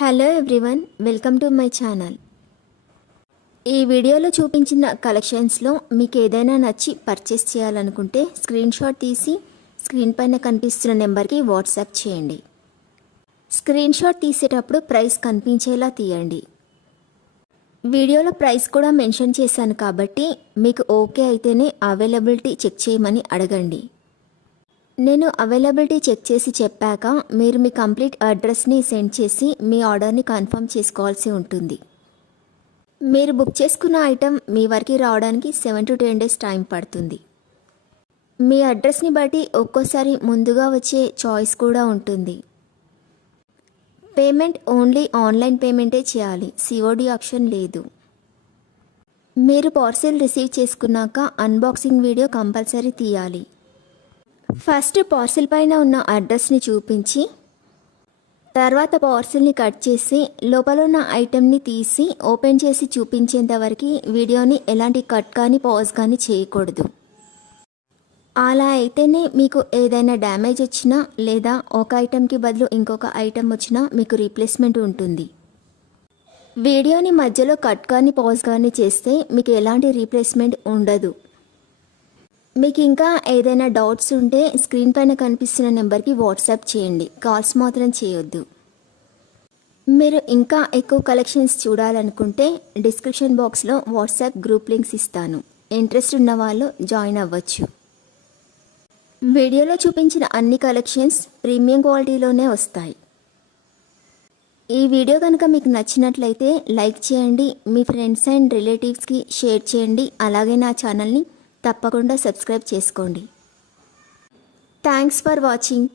Hello everyone, welcome to my channel. ఈ వీడియోలో చూపించిన కలెక్షన్స్లో మీకు ఏదైనా నచ్చి పర్చేస్ చేయాలనుకుంటే స్క్రీన్ షాట్ తీసి స్క్రీన్ పైన కనిపిస్తున్న నెంబర్కి వాట్సాప్ చేయండి. స్క్రీన్ షాట్ తీసేటప్పుడు ప్రైస్ కనిపించేలా తీయండి. వీడియోలో ప్రైస్ కూడా మెన్షన్ చేశాను కాబట్టి మీకు ఓకే అయితేనే అవైలబిలిటీ చెక్ చేయమని అడగండి. నేను అవైలబిలిటీ చెక్ చేసి చెప్పాక మీరు మీ కంప్లీట్ అడ్రస్ని సెండ్ చేసి మీ ఆర్డర్ని కన్ఫర్మ్ చేసుకోవాల్సి ఉంటుంది. మీరు బుక్ చేసుకున్న ఐటెం మీ వరకు రావడానికి 7 to 10 days టైం పడుతుంది. మీ అడ్రస్ని బట్టి ఒక్కోసారి ముందుగా వచ్చే చాయిస్ కూడా ఉంటుంది. పేమెంట్ ఓన్లీ ఆన్లైన్ పేమెంటే చేయాలి, సిఓడి ఆప్షన్ లేదు. మీరు పార్సిల్ రిసీవ్ చేసుకున్నాక అన్బాక్సింగ్ వీడియో కంపల్సరీ తీయాలి. ఫస్ట్ పార్సిల్ పైన ఉన్న అడ్రస్ని చూపించి తర్వాత పార్సిల్ని కట్ చేసి లోపల ఉన్న ఐటెంని తీసి ఓపెన్ చేసి చూపించేంత వరకు వీడియోని ఎలాంటి కట్ కానీ పాజ్ కానీ చేయకూడదు. అలా అయితేనే మీకు ఏదైనా డ్యామేజ్ వచ్చినా లేదా ఒక ఐటెంకి బదులు ఇంకొక ఐటెం వచ్చినా మీకు రీప్లేస్మెంట్ ఉంటుంది. వీడియోని మధ్యలో కట్ కానీ పాజ్ కానీ చేస్తే మీకు ఎలాంటి రీప్లేస్మెంట్ ఉండదు. మీకు ఇంకా ఏదైనా డౌట్స్ ఉంటే స్క్రీన్ పైన కనిపిస్తున్న నెంబర్కి వాట్సాప్ చేయండి, కాల్స్ మాత్రం చేయొద్దు. మీరు ఇంకా ఎక్కువ కలెక్షన్స్ చూడాలనుకుంటే డిస్క్రిప్షన్ బాక్స్లో వాట్సాప్ గ్రూప్ లింక్స్ ఇస్తాను, ఇంట్రెస్ట్ ఉన్న వాళ్ళు జాయిన్ అవ్వచ్చు. వీడియోలో చూపించిన అన్ని కలెక్షన్స్ ప్రీమియం క్వాలిటీలోనే వస్తాయి. ఈ వీడియో కనుక మీకు నచ్చినట్లయితే లైక్ చేయండి, మీ ఫ్రెండ్స్ అండ్ రిలేటివ్స్కి షేర్ చేయండి. అలాగే నా ఛానల్ని తప్పకుండా సబ్స్క్రైబ్ చేసుకోండి. Thanks for watching.